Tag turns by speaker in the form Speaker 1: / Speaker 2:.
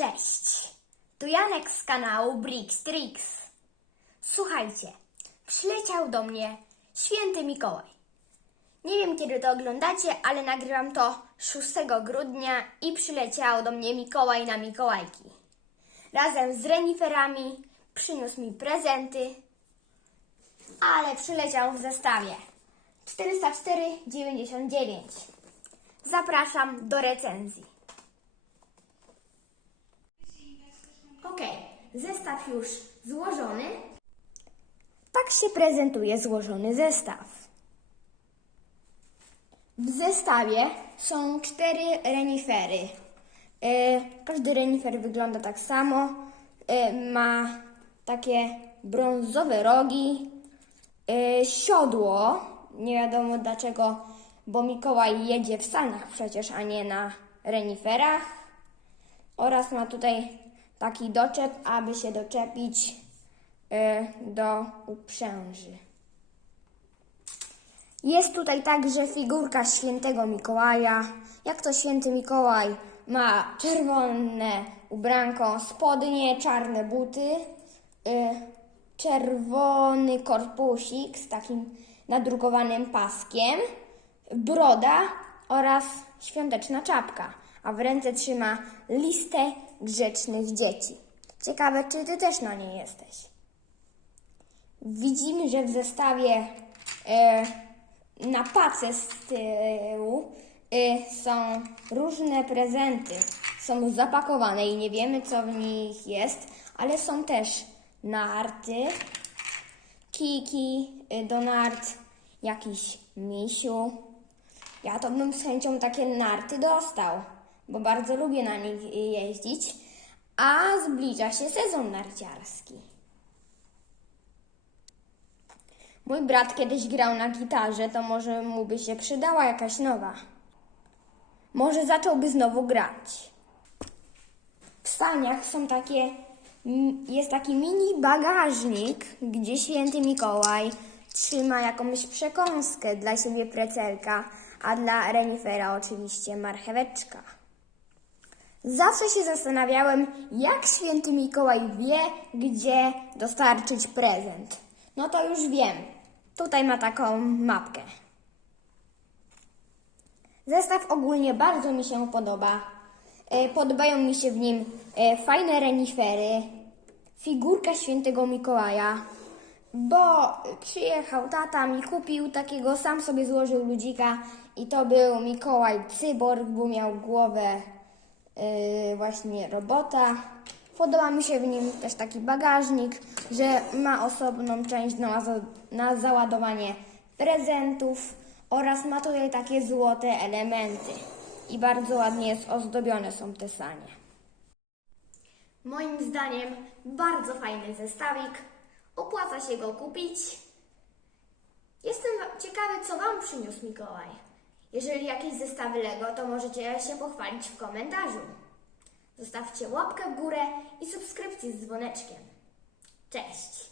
Speaker 1: Cześć, tu Janek z kanału Brix Trix. Słuchajcie, przyleciał do mnie święty Mikołaj. Nie wiem kiedy to oglądacie, ale nagrywam to 6 grudnia i przyleciał do mnie Mikołaj na Mikołajki. Razem z reniferami przyniósł mi prezenty, ale przyleciał w zestawie 404,99. Zapraszam do recenzji. Ok, zestaw już złożony. Tak się prezentuje złożony zestaw. W zestawie są cztery renifery. E, Każdy renifer wygląda tak samo. E, Ma takie brązowe rogi, e, siodło. Nie wiadomo dlaczego, bo Mikołaj jedzie w sanach przecież, a nie na reniferach oraz ma tutaj taki doczep, aby się doczepić y, do uprzęży. Jest tutaj także figurka świętego Mikołaja. Jak to święty Mikołaj ma czerwone ubranko, spodnie, czarne buty, y, czerwony korpusik z takim nadrukowanym paskiem, broda oraz świąteczna czapka, a w ręce trzyma listę grzecznych dzieci. Ciekawe, czy ty też na niej jesteś. Widzimy, że w zestawie e, na pace z tyłu e, są różne prezenty. Są zapakowane i nie wiemy, co w nich jest, ale są też narty, kiki y, do nart, jakiś misiu. Ja to bym z chęcią takie narty dostał, bo bardzo lubię na nich jeździć, a zbliża się sezon narciarski. Mój brat kiedyś grał na gitarze, to może mu by się przydała jakaś nowa. Może zacząłby znowu grać. W saniach są takie, jest taki mini bagażnik, gdzie święty Mikołaj trzyma jakąś przekąskę dla siebie precelka, a dla renifera oczywiście marcheweczka. Zawsze się zastanawiałem, jak święty Mikołaj wie, gdzie dostarczyć prezent. No to już wiem. Tutaj ma taką mapkę. Zestaw ogólnie bardzo mi się podoba. E, Podobają mi się w nim e, fajne renifery, figurka świętego Mikołaja, bo przyjechał tata mi kupił takiego, sam sobie złożył ludzika i to był Mikołaj Cyborg, bo miał głowę właśnie robota. Podoba mi się w nim też taki bagażnik, że ma osobną część na, za- na załadowanie prezentów oraz ma tutaj takie złote elementy. I bardzo ładnie jest ozdobione są te sanie. Moim zdaniem bardzo fajny zestawik. Opłaca się go kupić. Jestem ciekawy, co Wam przyniósł Mikołaj. Jeżeli jakieś zestawy Lego, to możecie się pochwalić w komentarzu. Zostawcie łapkę w górę i subskrypcję z dzwoneczkiem. Cześć!